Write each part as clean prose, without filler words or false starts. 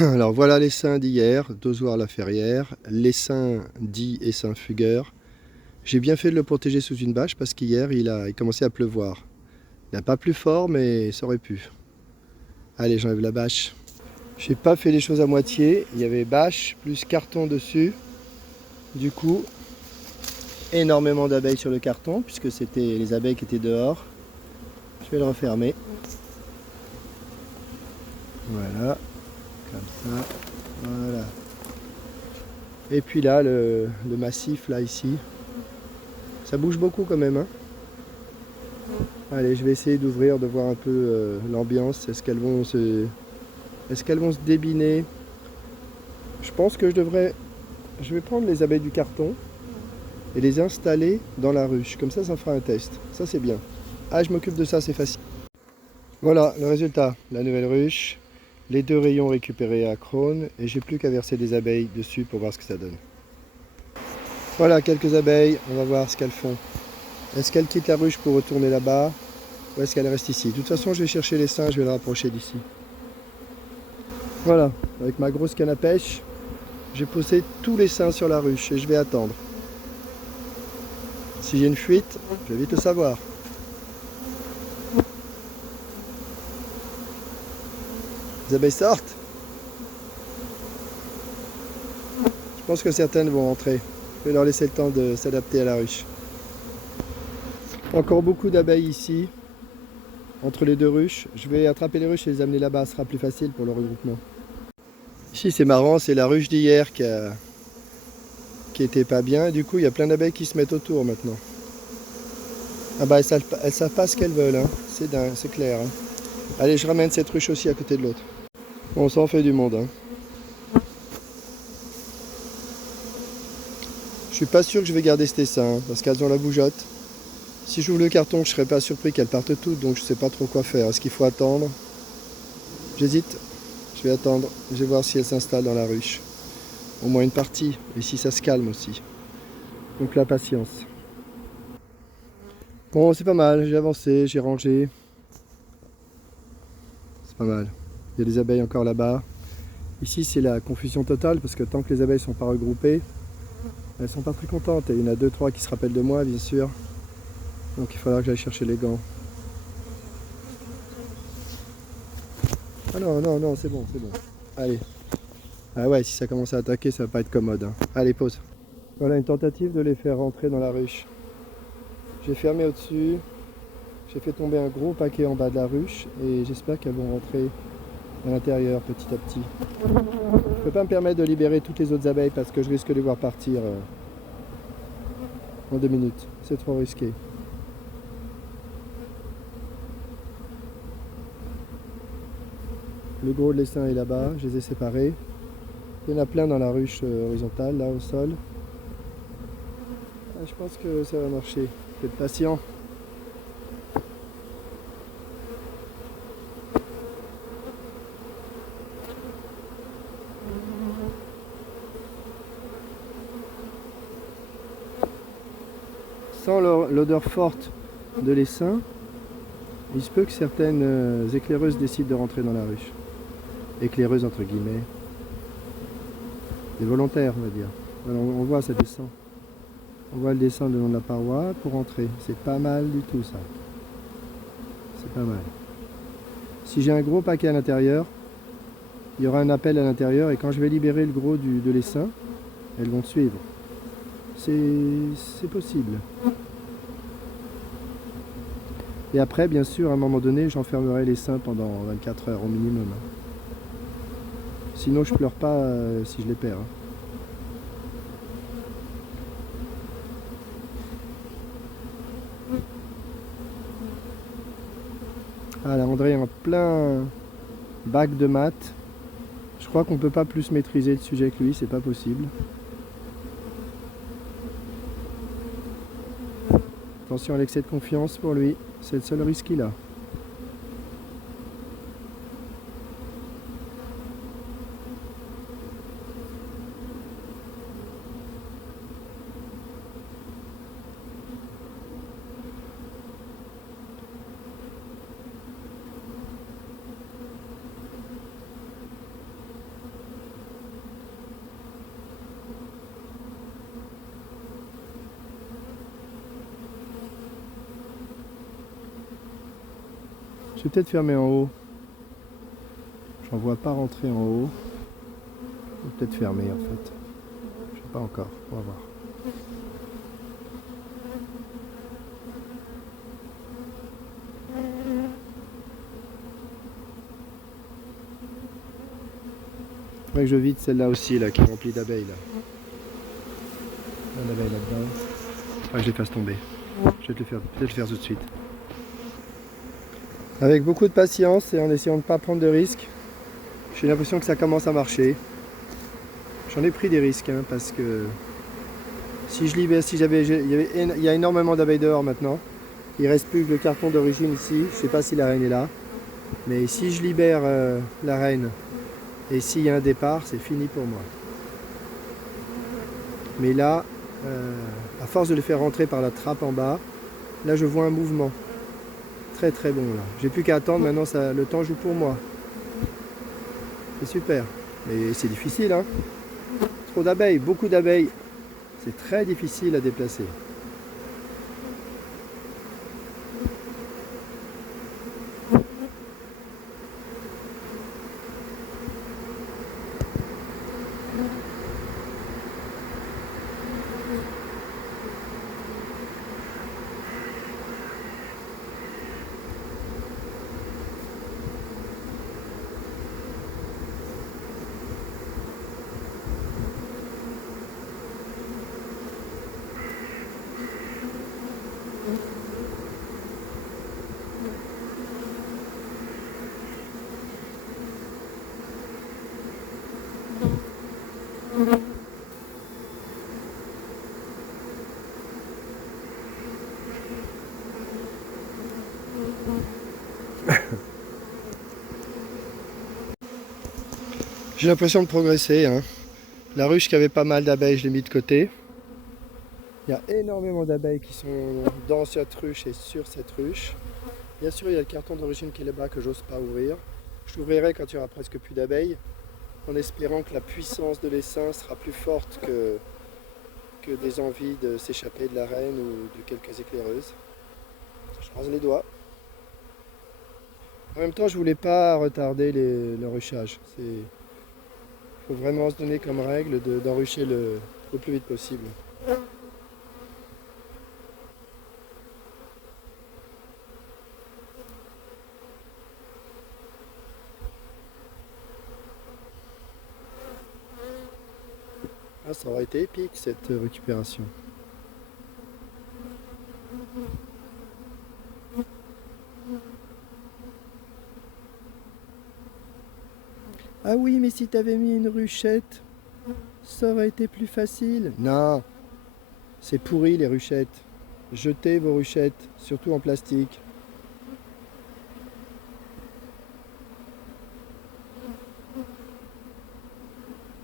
Alors voilà l'essaim d'hier, d'Ozoir-la-Ferrière, l'essaim dit essaim fugueur. J'ai bien fait de le protéger sous une bâche parce qu'hier il commençait à pleuvoir. Il n'a pas plu fort mais ça aurait pu. Allez, j'enlève la bâche. J'ai pas fait les choses à moitié, il y avait bâche plus carton dessus. Du coup, énormément d'abeilles sur le carton puisque c'était les abeilles qui étaient dehors. Je vais le refermer. Voilà, comme ça. Voilà. Et puis là, le massif, là, ici, ça bouge beaucoup quand même. Hein. Allez, je vais essayer d'ouvrir, de voir un peu l'ambiance. Est-ce qu'elles vont se débiner? Je pense que je vais prendre les abeilles du carton et les installer dans la ruche. Comme ça fera un test. Ça, c'est bien. Ah, je m'occupe de ça, c'est facile. Voilà le résultat. La nouvelle ruche, les 2 rayons récupérés à Crône et j'ai plus qu'à verser des abeilles dessus pour voir ce que ça donne. Voilà quelques abeilles, on va voir ce qu'elles font. Est-ce qu'elles quittent la ruche pour retourner là-bas ou est-ce qu'elles restent ici? De toute façon, je vais chercher les seins, je vais les rapprocher d'ici. Voilà, avec ma grosse canne à pêche, j'ai posé tous les seins sur la ruche et je vais attendre. Si j'ai une fuite, je vais vite le savoir. Les abeilles sortent. Je pense que certaines vont rentrer. Je vais leur laisser le temps de s'adapter à la ruche. Encore beaucoup d'abeilles ici, entre les 2 ruches. Je vais attraper les ruches et les amener là-bas, ce sera plus facile pour le regroupement. Ici c'est marrant, c'est la ruche d'hier qui était pas bien. Et du coup il y a plein d'abeilles qui se mettent autour maintenant. Ah bah elles savent pas ce qu'elles veulent, hein. C'est dingue, c'est clair. Hein. Allez, je ramène cette ruche aussi à côté de l'autre. Bon, ça en fait du monde. Hein. Je suis pas sûr que je vais garder cet essaim, hein, parce qu'elles ont la bougeotte. Si j'ouvre le carton, je serais pas surpris qu'elles partent toutes, donc je sais pas trop quoi faire. Est-ce qu'il faut attendre? J'hésite. Je vais attendre. Je vais voir si elles s'installent dans la ruche. Au moins une partie, et si ça se calme aussi. Donc la patience. Bon, c'est pas mal, j'ai avancé, j'ai rangé. C'est pas mal. Il y a des abeilles encore là-bas. Ici, c'est la confusion totale, parce que tant que les abeilles ne sont pas regroupées, elles sont pas très contentes. Et il y en a 2-3 qui se rappellent de moi, bien sûr. Donc il faudra que j'aille chercher les gants. Ah non, non, non, c'est bon, c'est bon. Allez. Ah ouais, si ça commence à attaquer, ça va pas être commode. Hein. Allez, pause. Voilà une tentative de les faire rentrer dans la ruche. J'ai fermé au-dessus. J'ai fait tomber un gros paquet en bas de la ruche et j'espère qu'elles vont rentrer à l'intérieur petit à petit. Je ne peux pas me permettre de libérer toutes les autres abeilles parce que je risque de les voir partir en 2 minutes. C'est trop risqué. Le gros de l'essaim est là-bas, je les ai séparés. Il y en a plein dans la ruche horizontale, là au sol. Ah, je pense que ça va marcher. Faut être patient. Sans l'odeur forte de l'essaim, il se peut que certaines éclaireuses décident de rentrer dans la ruche. Éclaireuses entre guillemets. Des volontaires, on va dire. Alors, on voit, ça descend. On voit le descendre le long de la paroi pour rentrer. C'est pas mal du tout, ça. C'est pas mal. Si j'ai un gros paquet à l'intérieur, il y aura un appel à l'intérieur et quand je vais libérer le gros de l'essaim, elles vont suivre. C'est possible. Et après, bien sûr, à un moment donné, j'enfermerai l'essaim pendant 24 heures au minimum. Sinon, je pleure pas si je les perds. Ah là, André en plein bac de maths. Je crois qu'on ne peut pas plus maîtriser le sujet que lui, c'est pas possible. Attention à l'excès de confiance pour lui, c'est le seul risque qu'il a. Je vais peut-être fermer en haut. J'en vois pas rentrer en haut. Je vais peut-être fermer en fait. Je sais pas encore, on va voir. Faudrait que je vide celle-là aussi là, qui est remplie d'abeilles là. Il y a une abeille là-dedans. Faudrait que je les fasse tomber. Je vais peut-être le faire tout de suite. Avec beaucoup de patience et en essayant de ne pas prendre de risques, j'ai l'impression que ça commence à marcher. J'en ai pris des risques hein, parce que si je libère, il y a énormément d'abeilles dehors maintenant. Il reste plus que le carton d'origine ici. Je sais pas si la reine est là, mais si je libère la reine et s'il y a un départ, c'est fini pour moi. Mais là, à force de le faire rentrer par la trappe en bas, là je vois un mouvement très très bon là. J'ai plus qu'à attendre maintenant, le temps joue pour moi. C'est super, mais c'est difficile hein. Trop d'abeilles, beaucoup d'abeilles. C'est très difficile à déplacer. J'ai l'impression de progresser hein. La ruche qui avait pas mal d'abeilles, je l'ai mis de côté. Il y a énormément d'abeilles qui sont dans cette ruche et sur cette ruche. Bien sûr, il y a le carton d'origine qui est là-bas que j'ose pas ouvrir. Je l'ouvrirai quand il y aura presque plus d'abeilles, en espérant que la puissance de l'essaim sera plus forte que des envies de s'échapper de la reine ou de quelques éclaireuses. Je croise les doigts. En même temps, je voulais pas retarder le ruchage. Il faut vraiment se donner comme règle d'enrucher le plus vite possible. Ah, ça aurait été épique cette récupération. Ah oui, mais si t'avais mis une ruchette, ça aurait été plus facile. Non, c'est pourri les ruchettes. Jetez vos ruchettes, surtout en plastique.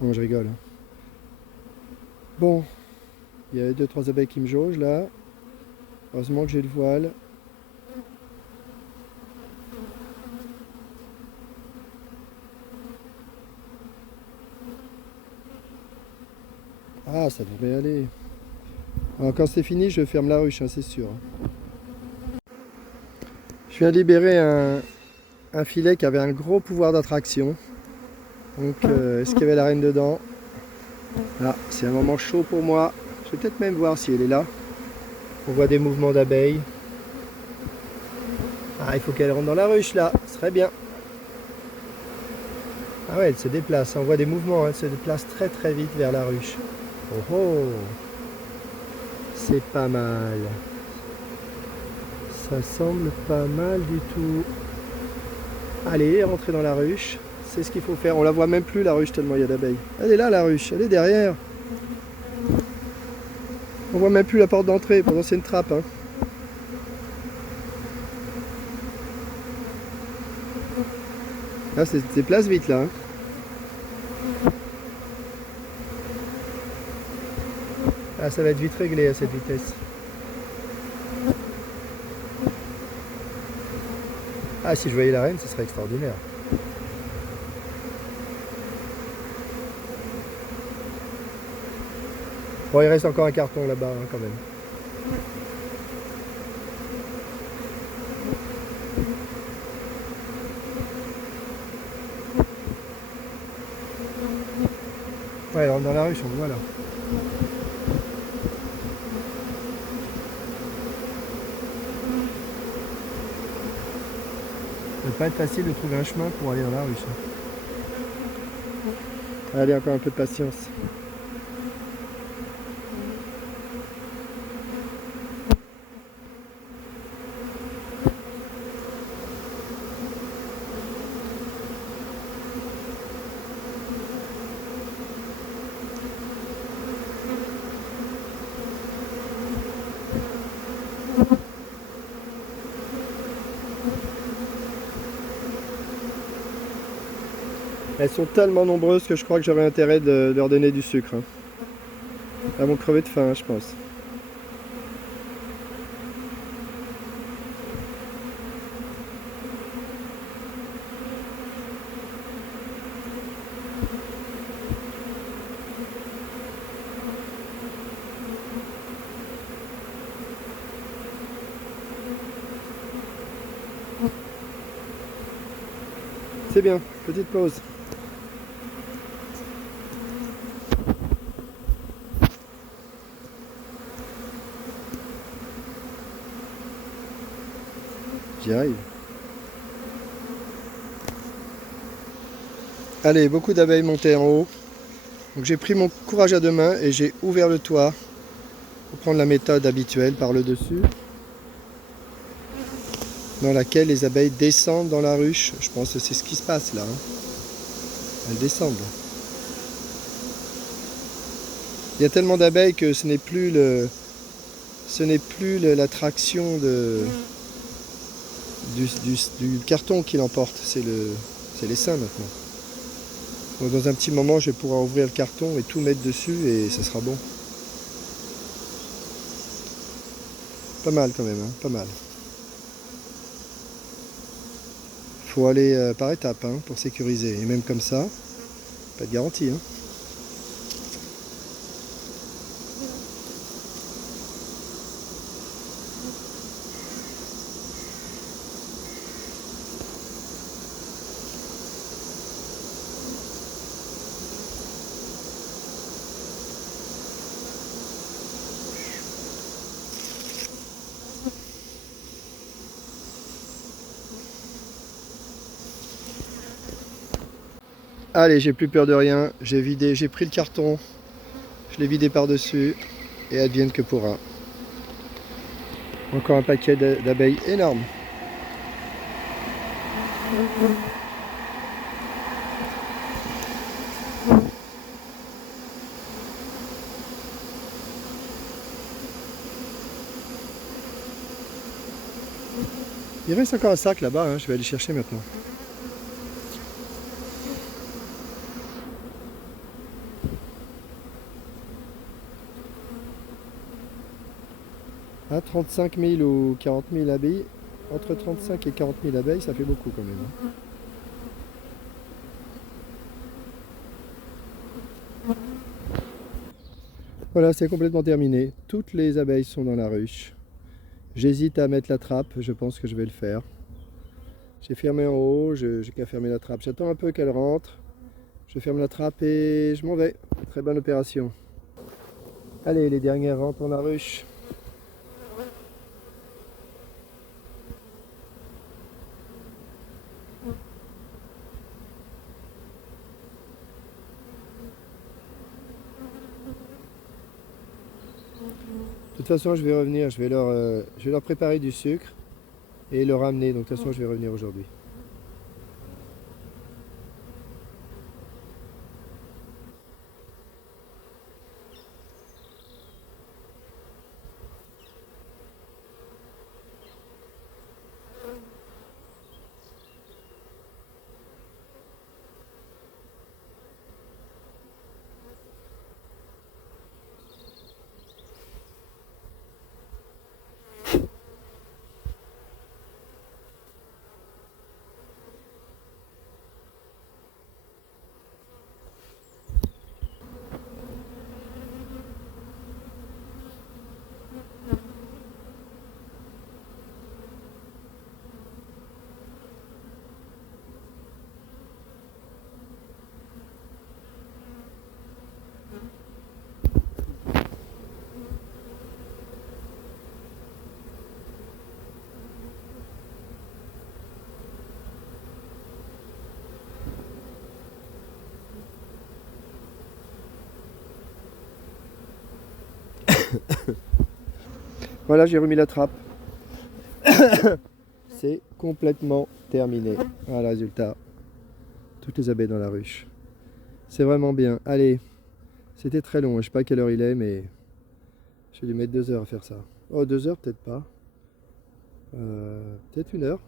Bon, je rigole. Bon, il y a 2-3 abeilles qui me jaugent là. Heureusement que j'ai le voile. Ah, ça devrait aller. Alors, quand c'est fini, je ferme la ruche, hein, c'est sûr. Je viens de libérer un filet qui avait un gros pouvoir d'attraction. Donc, est-ce qu'il y avait la reine dedans? Là, c'est un moment chaud pour moi. Je vais peut-être même voir si elle est là. On voit des mouvements d'abeilles. Ah, il faut qu'elle rentre dans la ruche là, ce serait bien. Ah ouais, elle se déplace, on voit des mouvements, elle se déplace très très vite vers la ruche. Oh oh, c'est pas mal. Ça semble pas mal du tout. Allez, rentrez dans la ruche. C'est ce qu'il faut faire. On la voit même plus la ruche tellement il y a d'abeilles. Elle est là la ruche, elle est derrière. On voit même plus la porte d'entrée, pourtant c'est une trappe. Hein. Là, ça se déplace vite là. Hein. Ah, ça va être vite réglé à cette vitesse. Ah, si je voyais la reine, ce serait extraordinaire. Bon, il reste encore un carton là-bas, hein, quand même. Ouais, elle rentre dans la ruche, on le voit là. Ça va pas être facile de trouver un chemin pour aller dans la ruche. Allez, encore un peu de patience. Elles sont tellement nombreuses que je crois que j'aurais intérêt de leur donner du sucre. Hein. Elles vont crever de faim, hein, je pense. C'est bien, petite pause. J'y arrive. Allez, beaucoup d'abeilles montées en haut. Donc j'ai pris mon courage à deux mains et j'ai ouvert le toit pour prendre la méthode habituelle par le dessus, dans laquelle les abeilles descendent dans la ruche. Je pense que c'est ce qui se passe là. Hein. Elles descendent. Il y a tellement d'abeilles que ce n'est plus l'attraction du carton qui l'emporte, c'est l'essaim maintenant. Donc dans un petit moment, je vais pouvoir ouvrir le carton et tout mettre dessus et ça sera bon. Pas mal quand même, hein, pas mal. Faut aller par étapes hein, pour sécuriser. Et même comme ça, pas de garantie. Hein. Allez, j'ai plus peur de rien. J'ai pris le carton, je l'ai vidé par-dessus et advienne que pourra. Encore un paquet d'abeilles énorme. Il reste encore un sac là-bas, hein, je vais aller chercher maintenant. Hein, 35 000 ou 40 000 abeilles, entre 35 et 40 000 abeilles, ça fait beaucoup quand même. Hein. Voilà, c'est complètement terminé. Toutes les abeilles sont dans la ruche. J'hésite à mettre la trappe, je pense que je vais le faire. J'ai fermé en haut, j'ai qu'à fermer la trappe. J'attends un peu qu'elle rentre. Je ferme la trappe et je m'en vais. Très bonne opération. Allez, les dernières rentrent dans la ruche. De toute façon, je vais revenir, je vais leur préparer du sucre et le ramener. Donc de toute façon, je vais revenir aujourd'hui. Voilà, j'ai remis la trappe. C'est complètement terminé. Voilà le résultat. Toutes les abeilles dans la ruche. C'est vraiment bien. Allez, c'était très long. Je sais pas à quelle heure il est, mais j'ai dû mettre 2 heures à faire ça. Oh, 2 heures, peut-être pas. Peut-être 1 heure.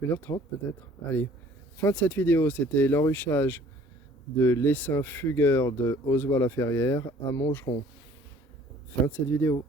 1h30 peut-être. Allez. Fin de cette vidéo, c'était l'enruchage de l'essaim fugueur de Ozoir-la-Ferrière à Mongeron. Fin de cette vidéo.